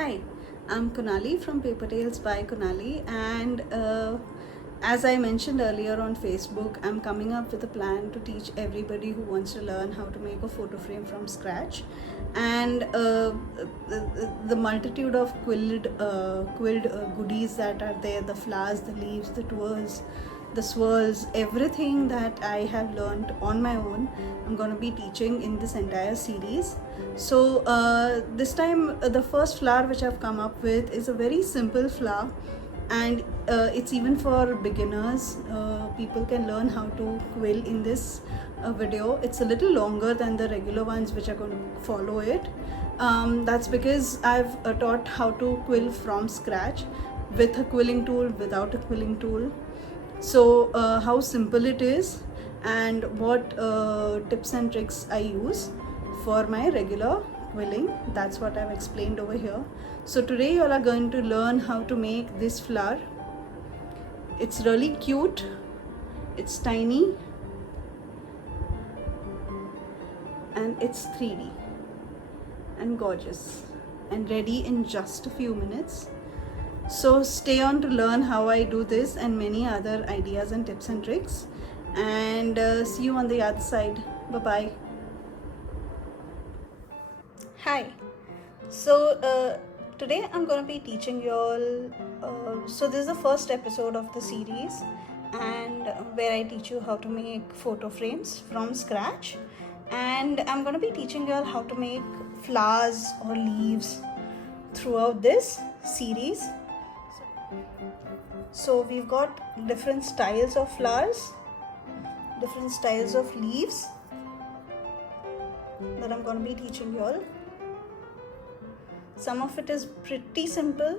Hi, I'm Kunali from Paper Tales by Kunali, and as I mentioned earlier on Facebook, I'm coming up with a plan to teach everybody who wants to learn how to make a photo frame from scratch. And the multitude of quilled goodies that are there, the flowers, the leaves, the twirls, the swirls, everything that I have learned on my own, I'm going to be teaching in this entire series. So this time the first flower which I've come up with is a very simple flower, and it's even for beginners. People can learn how to quill in this video. It's a little longer than the regular ones which are going to follow it. That's because I've taught how to quill from scratch, with a quilling tool, without a quilling tool. So how simple it is, and what tips and tricks I use for my regular quilling, that's what I've explained over here. So today you all are going to learn how to make this flower. It's really cute, it's tiny, and it's 3D and gorgeous and ready in just a few minutes. So stay on to learn how I do this and many other ideas and tips and tricks, and see you on the other side. Bye bye. Hi. So today I'm going to be teaching you all. So this is the first episode of the series, and where I teach you how to make photo frames from scratch, and I'm going to be teaching you all how to make flowers or leaves throughout this series. So we've got different styles of flowers, different styles of leaves that I'm going to be teaching you all. Some of it is pretty simple,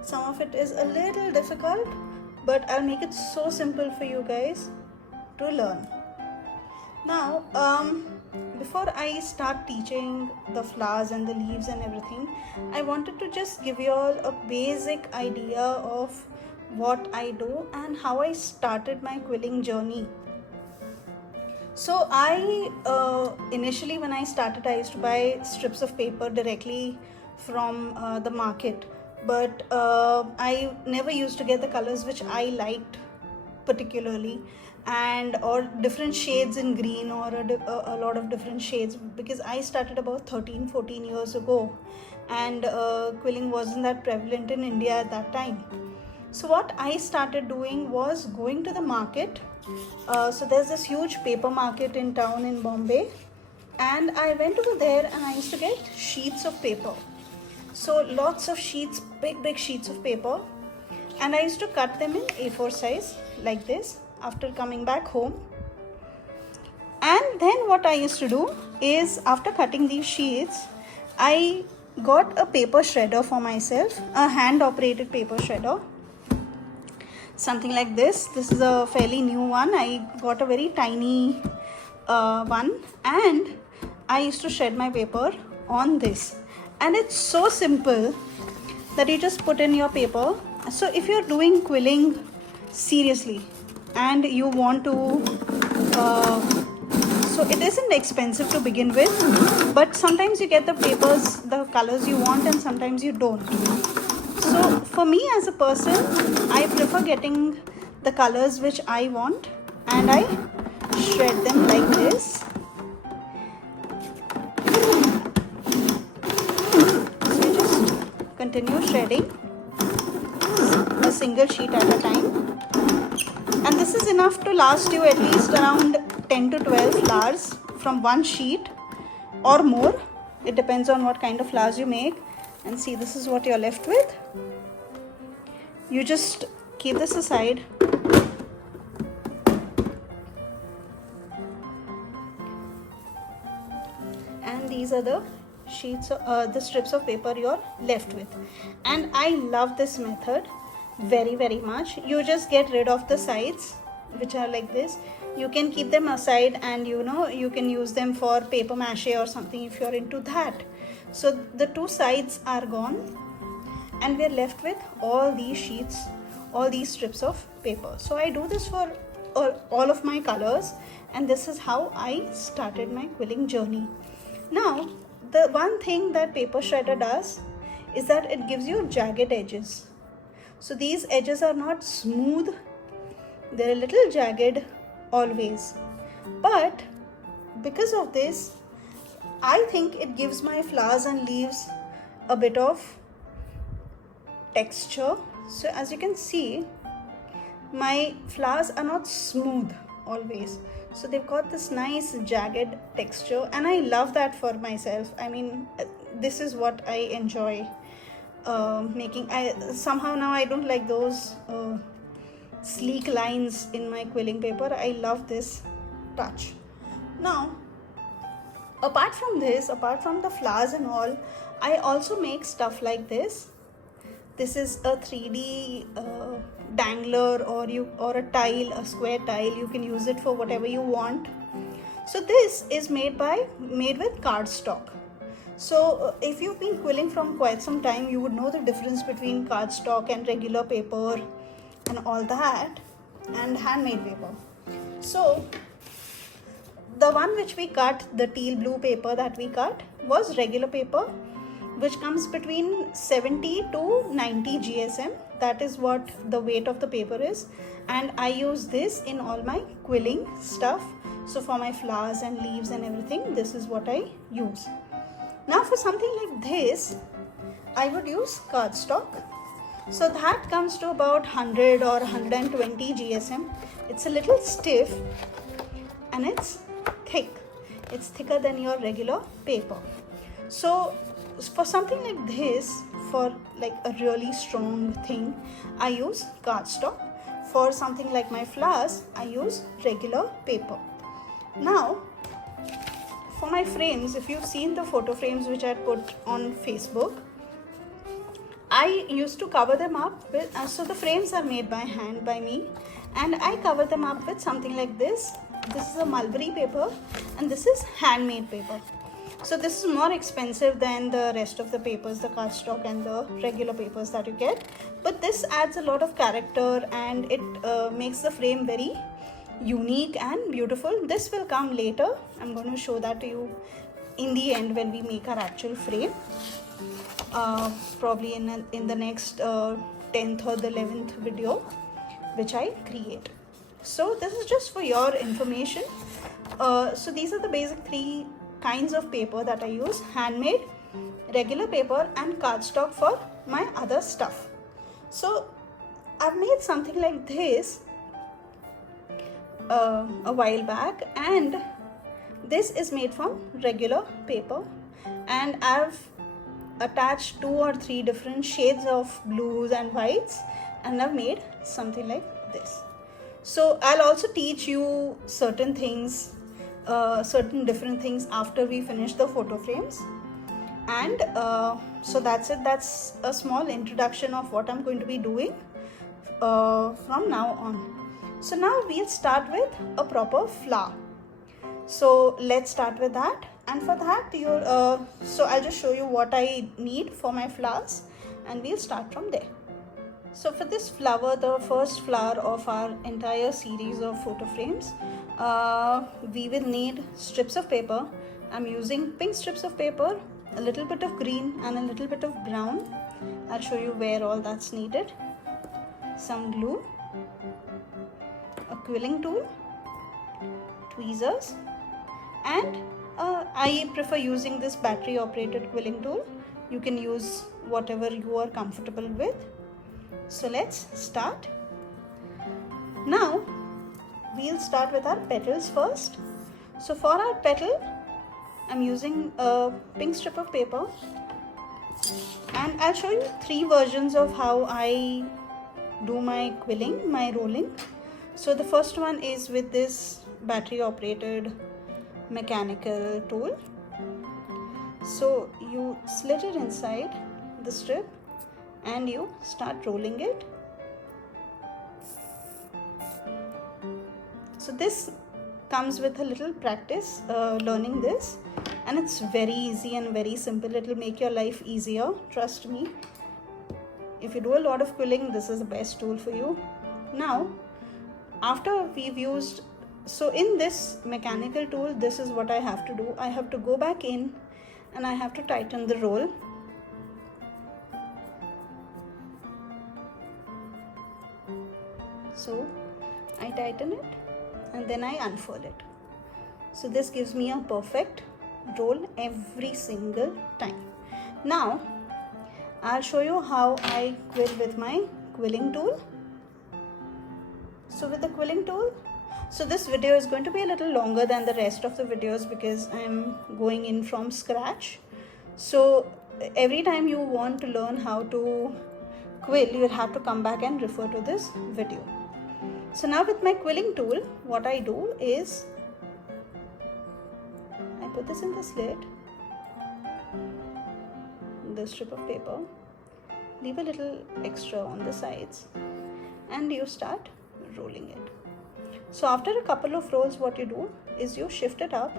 some of it is a little difficult, but I'll make it so simple for you guys to learn. Now, before I start teaching the flowers and the leaves and everything, I wanted to just give you all a basic idea of what I do and how I started my quilling journey. So I initially, when I started, I used to buy strips of paper directly from the market, but I never used to get the colors which I liked particularly, and or different shades in green, or a lot of different shades, because I started about 13-14 years ago, and quilling wasn't that prevalent in India at that time. So what I started doing was going to the market. So there's this huge paper market in town in Bombay, and I went over there and I used to get sheets of paper. So lots of sheets, big sheets of paper, and I used to cut them in A4 size like this after coming back home. And then what I used to do is, after cutting these sheets, I got a paper shredder for myself, a hand operated paper shredder, something like this. This is a fairly new one. I got a very tiny one, and I used to shred my paper on this, and it's so simple that you just put in your paper. So if you're doing quilling seriously and you want to so it isn't expensive to begin with, but sometimes you get the papers, the colors you want, and sometimes you don't. So for me as a person, I prefer getting the colors which I want, and I shred them like this. So you just continue shredding a single sheet at a time, and this is enough to last you at least around 10 to 12 flowers from one sheet or more. It depends on what kind of flowers you make. And see, this is what you're left with. You just keep this aside, and these are the sheets, the strips of paper you're left with. And I love this method very much. You just get rid of the sides which are like this. You can keep them aside, and you can use them for paper mache or something if you're into that. So the two sides are gone, and we're left with all these sheets, all these strips of paper. So I do this for all of my colors, and this is how I started my quilling journey. Now, the one thing that paper shredder does is that it gives you jagged edges. So these edges are not smooth, they're a little jagged always. But because of this, I think it gives my flowers and leaves a bit of texture. So as you can see, my flowers are not smooth always, so they've got this nice jagged texture, and I love that for myself. I mean, this is what I enjoy making. I somehow now I don't like those sleek lines in my quilling paper. I love this touch. Now apart from this, apart from the flowers and all, I also make stuff like this. This is a 3D dangler, or a tile, a square tile. You can use it for whatever you want. So this is made with cardstock. So if you've been quilling from quite some time, you would know the difference between cardstock and regular paper and all that, and handmade paper. So the one which we cut, the teal blue paper that we cut, was regular paper, which comes between 70 to 90 GSM. That is what the weight of the paper is, and I use this in all my quilling stuff. So for my flowers and leaves and everything, this is what I use. Now for something like this, I would use cardstock. So that comes to about 100 or 120 GSM. It's a little stiff and it's thick. It's thicker than your regular paper. So for something like this, for like a really strong thing, I use cardstock. For something like my flowers, I use regular paper. Now for my frames, if you've seen the photo frames which I put on Facebook, I used to cover them up with, so the frames are made by hand by me, and I cover them up with something like this. This is a mulberry paper, and this is handmade paper. So this is more expensive than the rest of the papers, the cardstock and the regular papers that you get. But this adds a lot of character, and it makes the frame very unique and beautiful. This will come later. I'm going to show that to you in the end when we make our actual frame. Probably in the next 10th or the 11th video which I create. So this is just for your information. So these are the basic 3 kinds of paper that I use: handmade, regular paper, and cardstock for my other stuff. So I've made something like this a while back, and this is made from regular paper, and I've attached 2 or 3 different shades of blues and whites, and I've made something like this. So I'll also teach you certain things, certain different things after we finish the photo frames. And so that's it. That's a small introduction of what I'm going to be doing from now on. So now we'll start with a proper flower. So let's start with that. And for that, so I'll just show you what I need for my flowers, and we'll start from there. So for this flower, the first flower of our entire series of photo frames, we will need strips of paper. I'm using pink strips of paper, a little bit of green and a little bit of brown. I'll show you where all that's needed. Some glue, a quilling tool, tweezers, and I prefer using this battery operated quilling tool. You can use whatever you are comfortable with. So let's start. Now we'll start with our petals first. So for our petal, I'm using a pink strip of paper, and I'll show you 3 versions of how I do my quilling, my rolling. So the first one is with this battery operated mechanical tool. So you slit it inside the strip and you start rolling it. So this comes with a little practice learning this, and it's very easy and very simple. It will make your life easier, trust me. If you do a lot of quilling, this is the best tool for you. Now after we've used, so in this mechanical tool, this is what I have to do. I have to go back in and I have to tighten the roll. tighten it and then I unfurl it. So this gives me a perfect roll every single time. Now I'll show you how I quill with my quilling tool. So with the quilling tool, so this video is going to be a little longer than the rest of the videos because I'm going in from scratch. So every time you want to learn how to quill, you'll have to come back and refer to this video. So now with my quilling tool, what I do is I put this in the slit, the strip of paper, leave a little extra on the sides, and you start rolling it. So after a couple of rolls, what you do is you shift it up,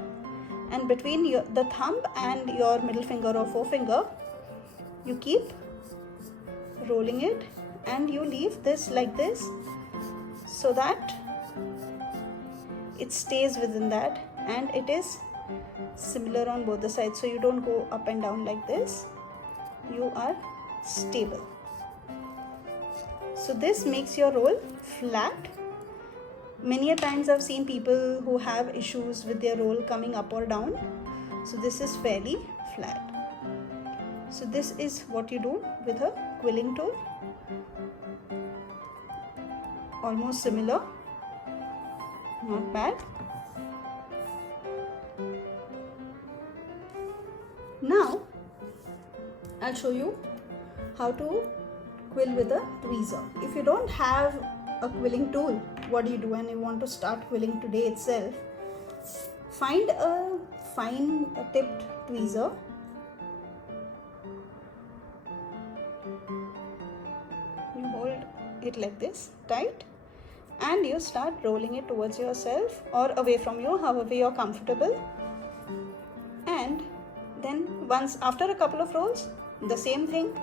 and between the thumb and your middle finger or forefinger, you keep rolling it and you leave this like this so that it stays within that and it is similar on both the sides. So you don't go up and down like this, you are stable. So this makes your roll flat. Many a times I've seen people who have issues with their roll coming up or down. So this is fairly flat. So this is what you do with a quilling tool. Almost similar, not bad. Now I'll show you how to quill with a tweezer. If you don't have a quilling tool, what do you do and you want to start quilling today itself? Find a fine tipped tweezer. You hold it like this tight and you start rolling it towards yourself or away from you, however you're comfortable. And then once after a couple of rolls, the same thing,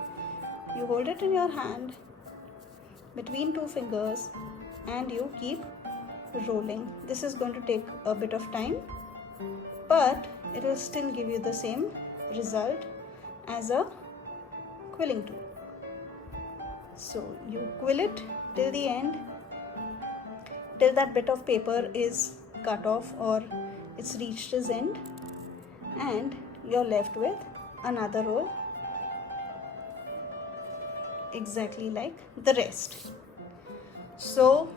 you hold it in your hand between two fingers and you keep rolling. This is going to take a bit of time, but it will still give you the same result as a quilling tool. So you quill it till the end, till that bit of paper is cut off or it's reached its end, and you're left with another roll exactly like the rest. So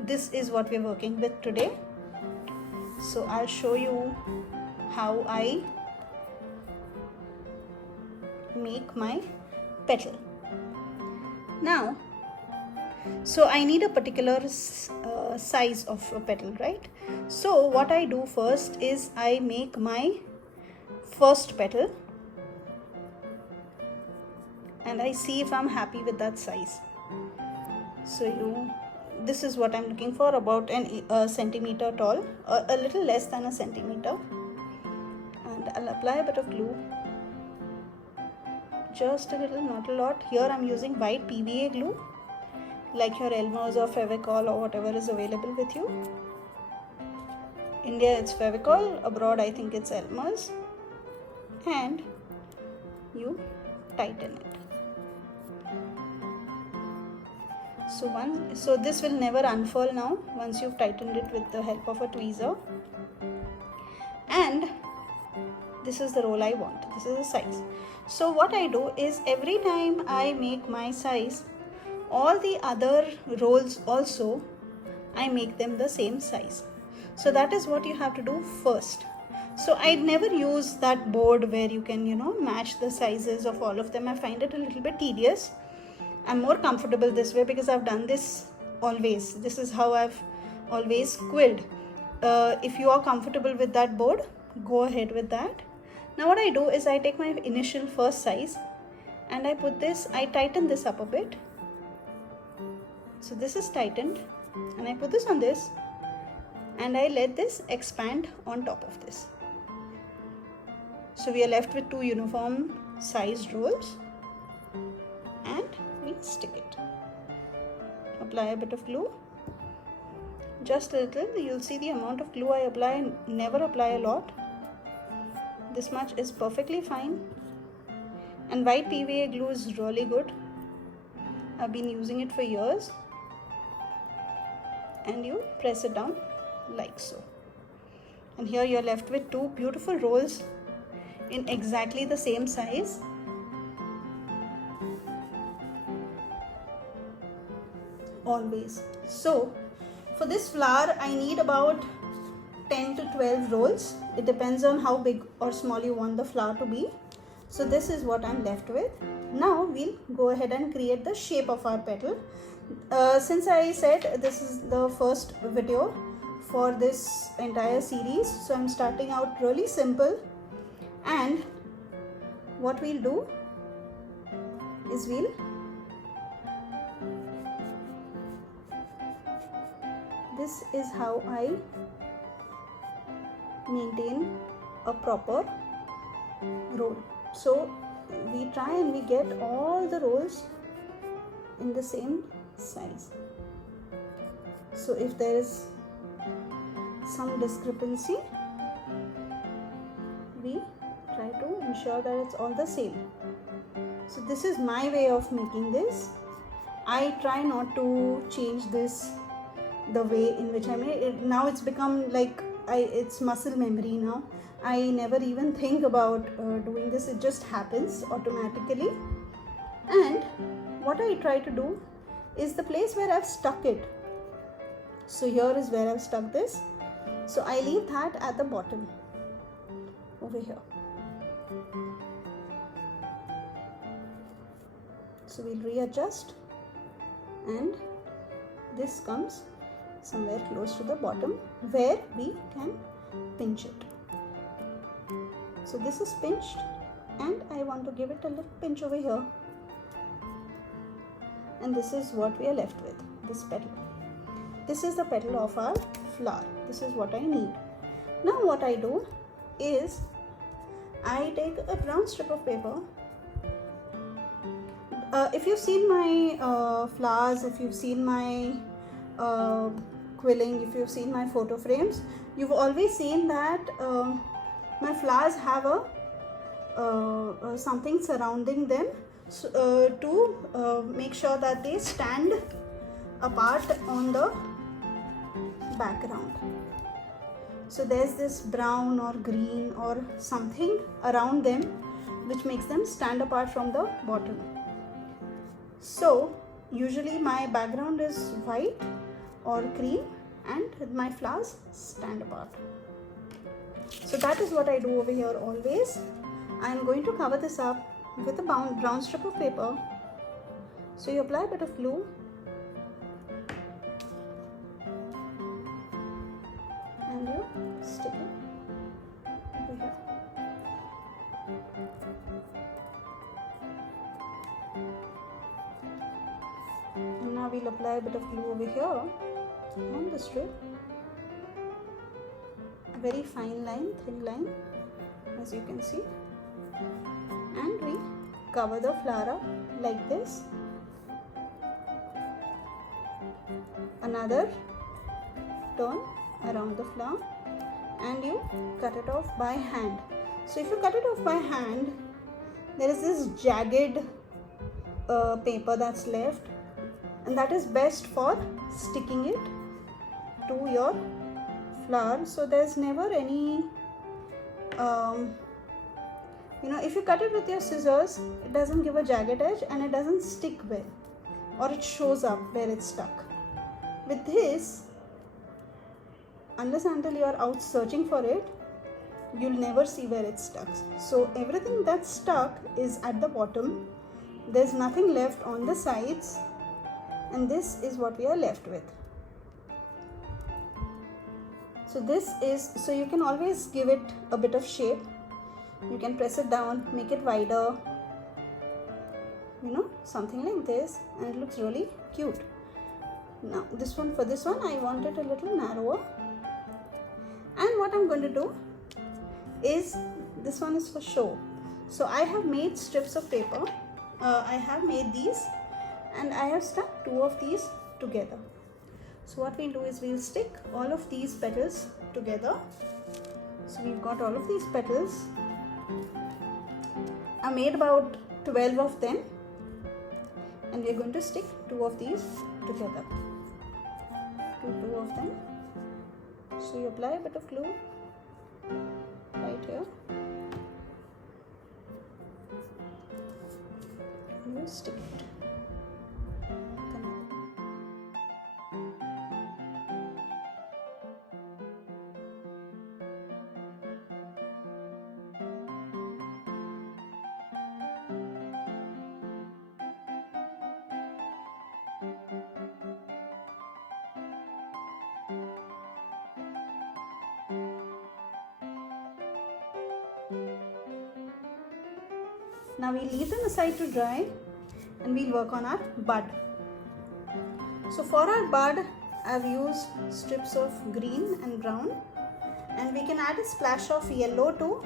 this is what we're working with today. So I'll show you how I make my petal. Now, so I need a particular size of a petal, right? So what I do first is I make my first petal and I see if I'm happy with that size. So this is what I'm looking for, about a centimeter tall, a little less than a centimeter, and I'll apply a bit of glue, just a little, not a lot. Here I'm using white PVA glue, like your Elmer's or Fevicol or whatever is available with you. India it's Fevicol, abroad I think it's Elmer's, and you tighten it. So this will never unfurl now once you've tightened it with the help of a tweezer. And this is the roll I want, this is the size. So what I do is every time I make my size, all the other rolls also I make them the same size. So that is what you have to do first. So I never use that board where you can match the sizes of all of them. I find it a little bit tedious. I'm more comfortable this way because I've done this always. This is how I've always quilled. If you are comfortable with that board, go ahead with that. Now what I do is I take my initial first size and I tighten this up a bit. So this is tightened and I put this on this and I let this expand on top of this. So we are left with two uniform sized rolls and we stick it. Apply a bit of glue, just a little. You'll see the amount of glue I apply, never apply a lot. This much is perfectly fine, and white PVA glue is really good. I've been using it for years and you press it down like so. And here you're left with two beautiful rolls in exactly the same size. Always. So for this flower I need about 10 to 12 rolls. It depends on how big or small you want the flower to be. So this is what I'm left with. Now we'll go ahead and create the shape of our petal. Since I said this is the first video for this entire series, so I'm starting out really simple, and what we'll do is this is how I maintain a proper roll. So we try and we get all the rolls in the same size. So if there is some discrepancy, we try to ensure that it's all the same. So this is my way of making this. I try not to change this the way in which I made it. Now it's become like it's muscle memory now. I never even think about doing this. It just happens automatically. And what I try to do is the place where I've stuck it. So here is where I've stuck this. So I leave that at the bottom over here. So we'll readjust, and this comes somewhere close to the bottom where we can pinch it. So this is pinched, and I want to give it a little pinch over here, and this is what we are left with, this petal. This is the petal of our flower. This is what I need. Now what I do is I take a brown strip of paper. If you've seen my flowers, if you've seen my quilling, if you've seen my photo frames, you've always seen that my flowers have a something surrounding them, so, to make sure that they stand apart on the background. So there's this brown or green or something around them which makes them stand apart from the bottom. So usually my background is white or cream, and my flowers stand apart. So that is what I do over here always. I am going to cover this up with a brown strip of paper. So you apply a bit of glue, and you stick it over here. And now we'll apply a bit of glue over here on the strip. A very fine line, thin line, as you can see. And we cover the flower up like this. Another turn around the flower, and you cut it off by hand. So if you cut it off by hand, there is this jagged paper that's left, and that is best for sticking it to your flower. So there's never any if you cut it with your scissors, it doesn't give a jagged edge and it doesn't stick well, or it shows up where it's stuck. With this, unless until you are out searching for it, you'll never see where it's stuck. So everything that's stuck is at the bottom. There's nothing left on the sides, and this is what we are left with. So this is, so you can always give it a bit of shape. You can press it down, make it wider, something like this, and it looks really cute. Now for this one I want it a little narrower, and what I'm going to do is, this one is for show. So I have made strips of paper. I have made these, and I have stuck two of these together. So what we'll do is we'll stick all of these petals together. So we've got all of these petals. I made about 12 of them, and we're going to stick two of these together. Two of of them. So you apply a bit of glue right here. You stick it. Now we'll leave them aside to dry and we'll work on our bud. So for our bud, I've used strips of green and brown, and we can add a splash of yellow too.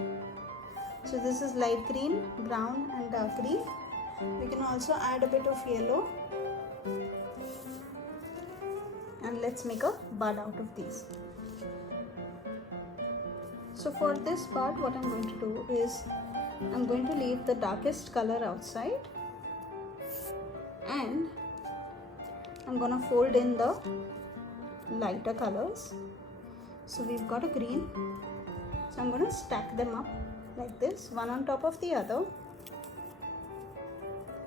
So this is light green, brown and dark green. We can also add a bit of yellow, and let's make a bud out of these. So for this bud, what I'm going to do is I'm going to leave the darkest color outside, and I'm going to fold in the lighter colors. So we've got a green, so I'm going to stack them up like this, one on top of the other,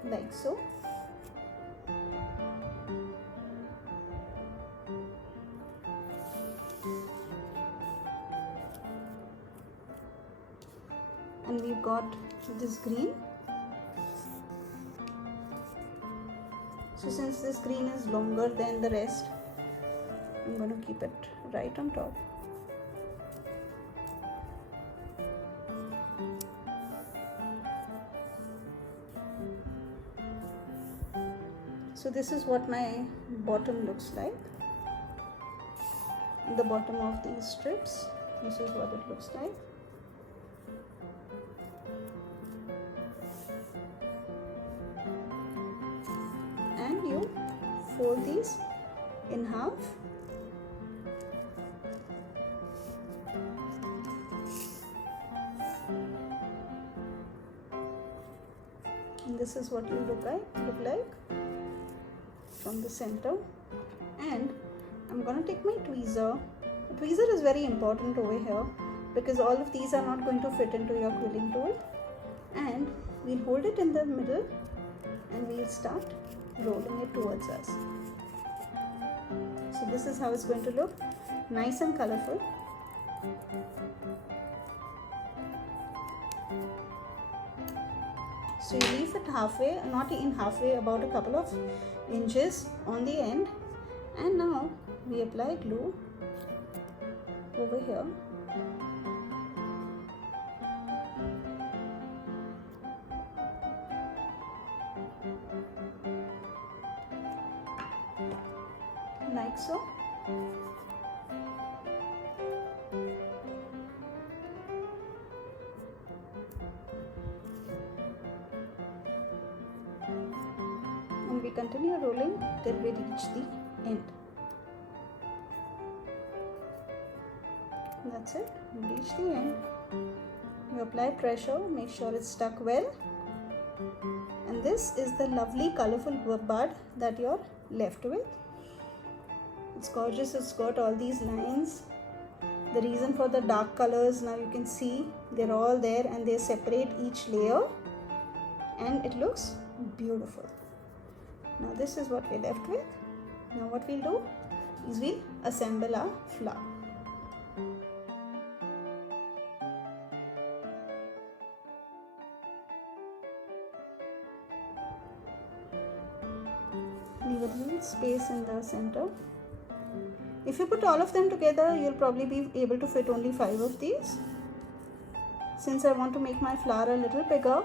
like so. And we've got this green. So since this green is longer than the rest, I'm going to keep it right on top. So this is what my bottom looks like. The bottom of these strips, this is what it looks like. And you fold these in half. And this is what you look like from the center. And I'm going to take my tweezer. A tweezer is very important over here because all of these are not going to fit into your quilling tool. And we'll hold it in the middle and we'll start rolling it towards us. So this is how it's going to look, nice and colorful. So you leave it halfway, not in halfway, about a couple of inches on the end. And now we apply glue over here. Like so. And we continue rolling till we reach the end. That's it. We reach the end. You apply pressure, make sure it's stuck well. And this is the lovely colorful bud that you're left with. It's gorgeous. It's got all these lines. The reason for the dark colors, now you can see they're all there and they separate each layer, and it looks beautiful. Now this is what we're left with. Now what we'll do is we'll assemble our flower. Leave a little space in the center. If you put all of them together, you'll probably be able to fit only 5 of these. Since I want to make my flower a little bigger,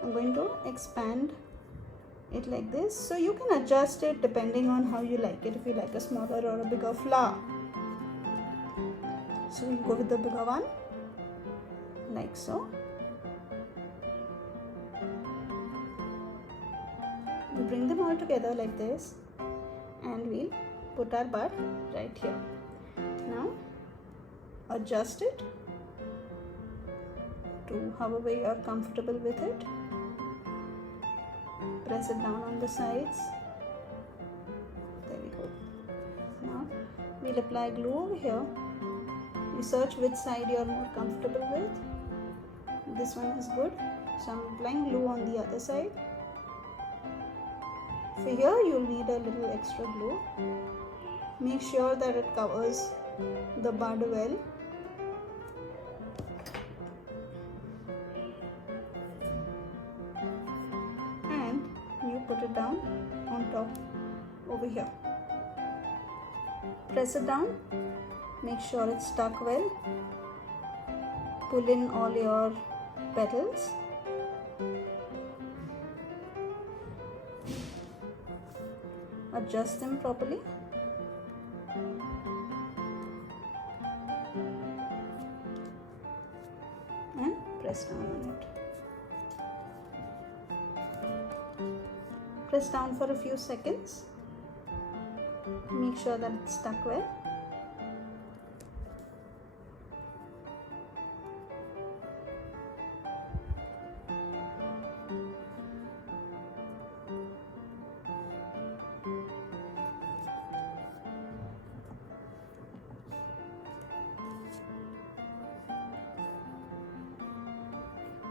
I'm going to expand it like this. So you can adjust it depending on how you like it, if you like a smaller or a bigger flower. So we'll go with the bigger one, like so. We bring them all together like this, and we'll put our bud right here. Now adjust it to however you are comfortable with it. Press it down on the sides. There we go. Now we'll apply glue over here. You search which side you're more comfortable with. This one is good, so I'm applying glue on the other side. For here you'll need a little extra glue. Make sure that it covers the bud well. And you put it down on top over here. Press it down, make sure it's stuck well. Pull in all your petals. Adjust them properly. And press down on it. Press down for a few seconds. Make sure that it's stuck well.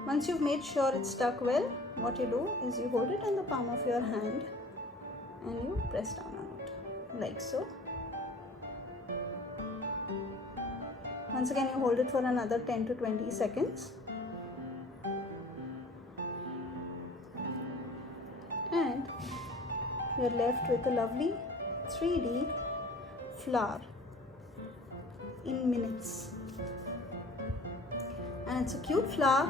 Once you've made sure it's stuck well, what you do is you hold it in the palm of your hand and you press down on it, like so. Once again, you hold it for another 10 to 20 seconds. And you're left with a lovely 3D flower in minutes. And it's a cute flower,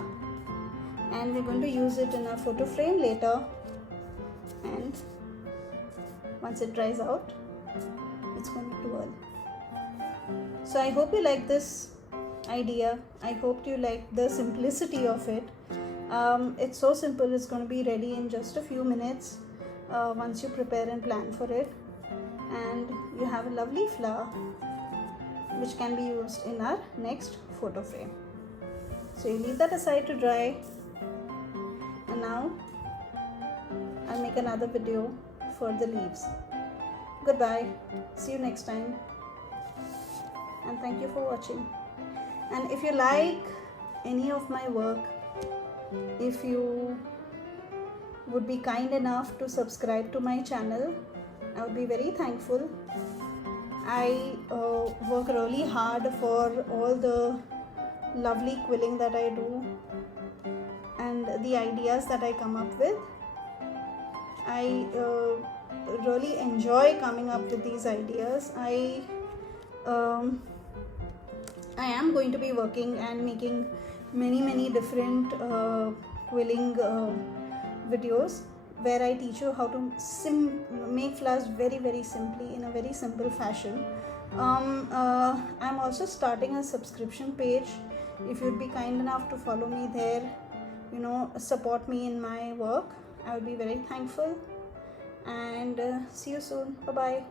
and we're going to use it in a photo frame later. And once it dries out, it's going to twirl. So I hope you like this idea. I hope you like the simplicity of it. It's so simple. It's going to be ready in just a few minutes once you prepare and plan for it. And you have a lovely flower which can be used in our next photo frame. So you leave that aside to dry. And now I'll make another video for the leaves. Goodbye. See you next time. And thank you for watching. And if you like any of my work, if you would be kind enough to subscribe to my channel, I would be very thankful. I work really hard for all the lovely quilling that I do and the ideas that I come up with. I really enjoy coming up with these ideas. I am going to be working and making many different quilling videos where I teach you how to make flowers very simply in a very simple fashion. I'm also starting a subscription page. If you'd be kind enough to follow me there, support me in my work, I would be very thankful. And see you soon. Bye bye.